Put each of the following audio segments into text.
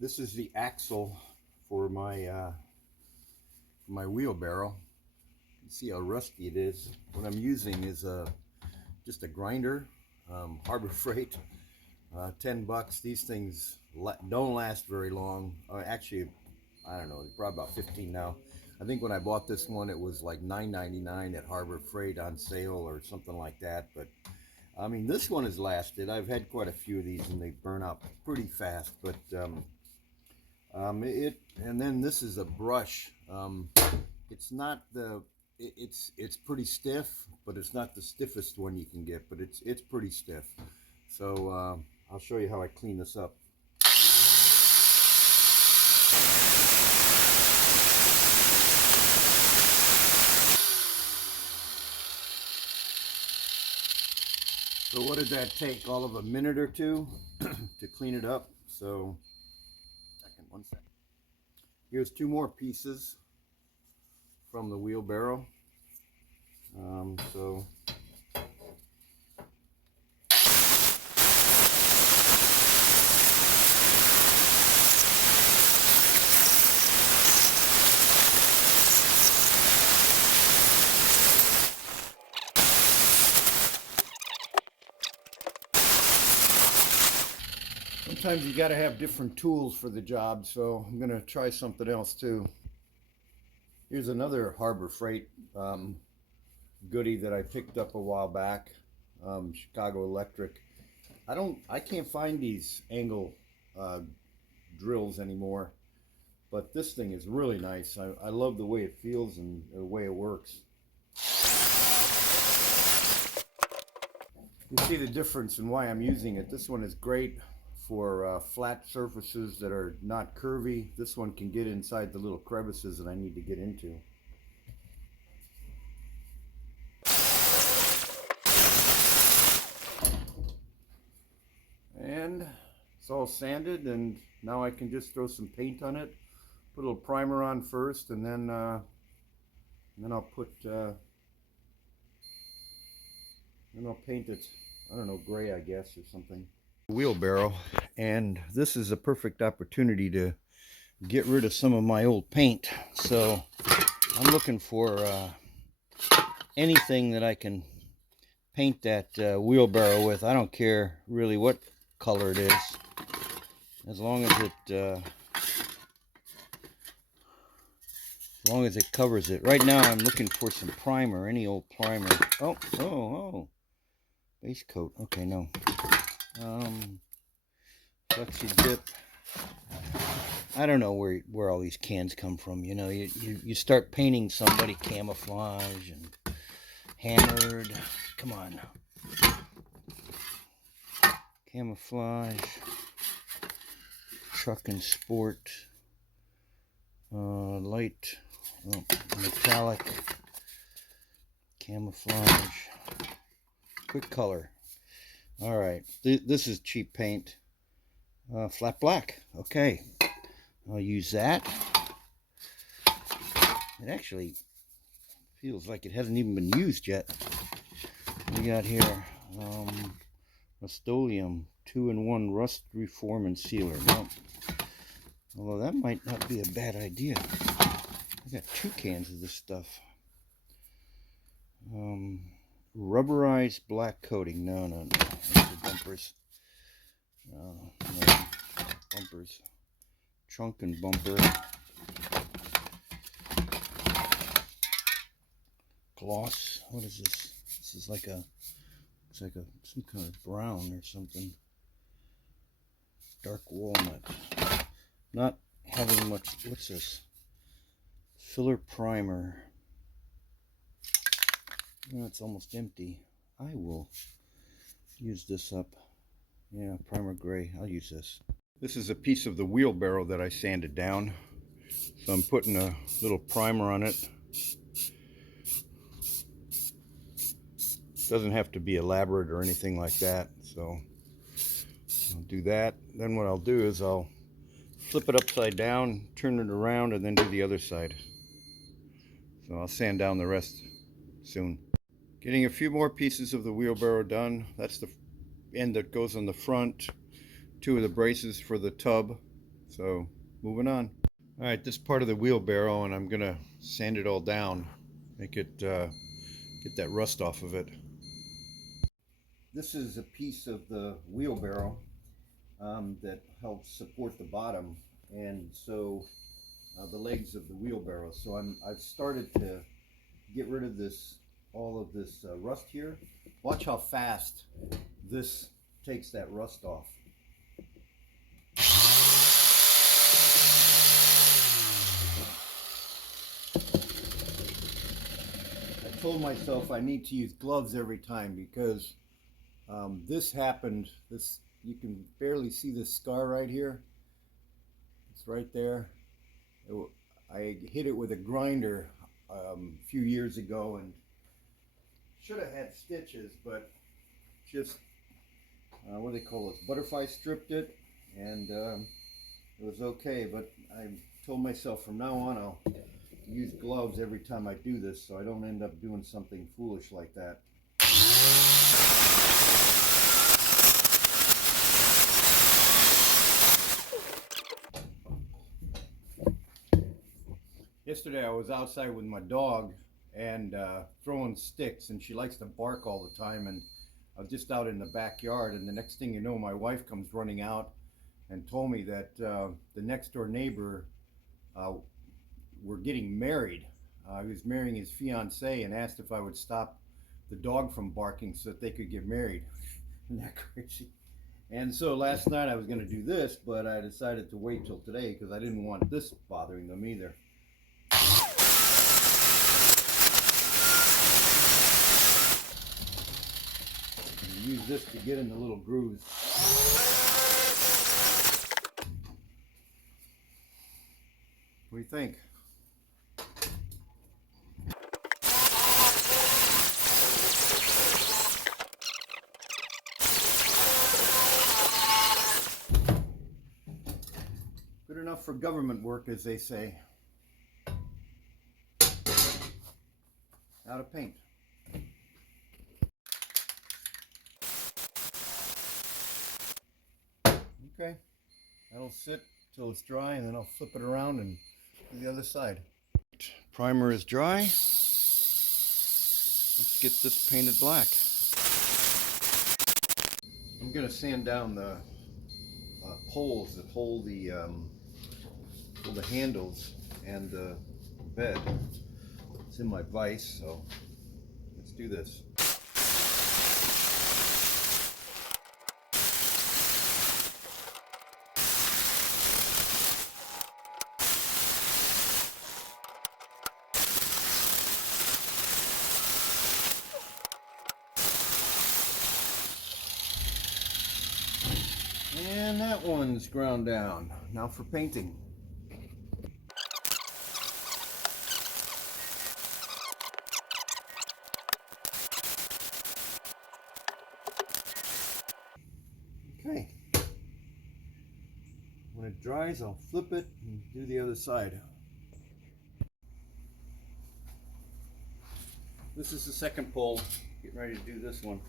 This is the axle for my wheelbarrow. You can see how rusty it is. What I'm using is just a grinder, Harbor Freight, 10 bucks. These things don't last very long. Actually, I don't know, it's probably about 15 now. I think when I bought this one, it was like $9.99 at Harbor Freight on sale or something like that. But I mean, this one has lasted. I've had quite a few of these, and they burn out pretty fast. But and then this is a brush. It's not the it's pretty stiff, but it's not the stiffest one you can get. But it's pretty stiff. So I'll show you how I clean this up. So what did that take? All of a minute or two to clean it up. So, one second. Here's two more pieces from the wheelbarrow. So sometimes you got to have different tools for the job, so I'm going to try something else too. Here's another Harbor Freight goodie that I picked up a while back, Chicago Electric. I can't find these angle drills anymore, but this thing is really nice. I love the way it feels and the way it works. You see the difference in why I'm using it. This one is great for flat surfaces that are not curvy. This one can get inside the little crevices that I need to get into. And it's all sanded, and now I can just throw some paint on it, put a little primer on first, and then I'll paint it, I don't know, gray, I guess, or something. Wheelbarrow, and this is a perfect opportunity to get rid of some of my old paint. So I'm looking for anything that I can paint that wheelbarrow with. I don't care really what color it is, as long as it covers it. Right now I'm looking for some primer, any old primer. Oh, base coat. Okay, no. Flexi dip. I don't know where all these cans come from. You know, you start painting somebody camouflage and hammered. Come on. Camouflage. Truck and sport. Light. Metallic. Camouflage. Quick color. All right, this is cheap paint, flat black. Okay, I'll use that. It actually feels like it hasn't even been used yet. We got here Rust-Oleum 2-in-1 rust reform and sealer. Well, although that might not be a bad idea. I got 2 cans of this stuff. Rubberized black coating. No. Those are bumpers. No. Bumpers. Trunk and bumper. Gloss. What is this? This is like some kind of brown or something. Dark walnut. Not having much. What's this? Filler primer. Oh, it's almost empty. I will use this up. Yeah, primer gray. I'll use this. This is a piece of the wheelbarrow that I sanded down. So I'm putting a little primer on it. Doesn't have to be elaborate or anything like that. So I'll do that. Then what I'll do is I'll flip it upside down, turn it around, and then do the other side. So I'll sand down the rest soon. Getting a few more pieces of the wheelbarrow done. That's the end that goes on the front. 2 of the braces for the tub. So moving on. All right, this part of the wheelbarrow, and I'm gonna sand it all down, make it get that rust off of it. This is a piece of the wheelbarrow that helps support the bottom, and so the legs of the wheelbarrow. So I've started to get rid of all of this rust here. Watch how fast this takes that rust off. I told myself I need to use gloves every time because this happened. You can barely see this scar right here. It's right there. I hit it with a grinder a few years ago and should have had stitches, but just what do they call this? Butterfly stripped it, and it was okay. But I told myself from now on I'll use gloves every time I do this, so I don't end up doing something foolish like that. Yesterday I was outside with my dog and throwing sticks, and she likes to bark all the time, and I was just out in the backyard, and the next thing you know, my wife comes running out and told me that the next door neighbor were getting married. He was marrying his fiancee and asked if I would stop the dog from barking so that they could get married. Isn't that crazy? And so last night I was going to do this, but I decided to wait till today because I didn't want this bothering them either. Use this to get in the little grooves. What do you think? Good enough for government work, as they say. Now to paint. Okay, that'll sit till it's dry, and then I'll flip it around and do the other side. Primer is dry. Let's get this painted black. I'm going to sand down the poles that hold the handles and the bed. It's in my vise, so let's do this. And that one's ground down. Now for painting. Okay. When it dries, I'll flip it and do the other side. This is the second pole. Getting ready to do this one.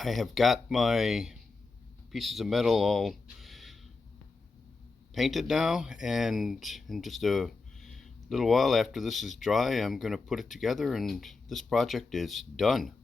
I have got my pieces of metal all painted now, and in just a little while after this is dry, I'm going to put it together, and this project is done.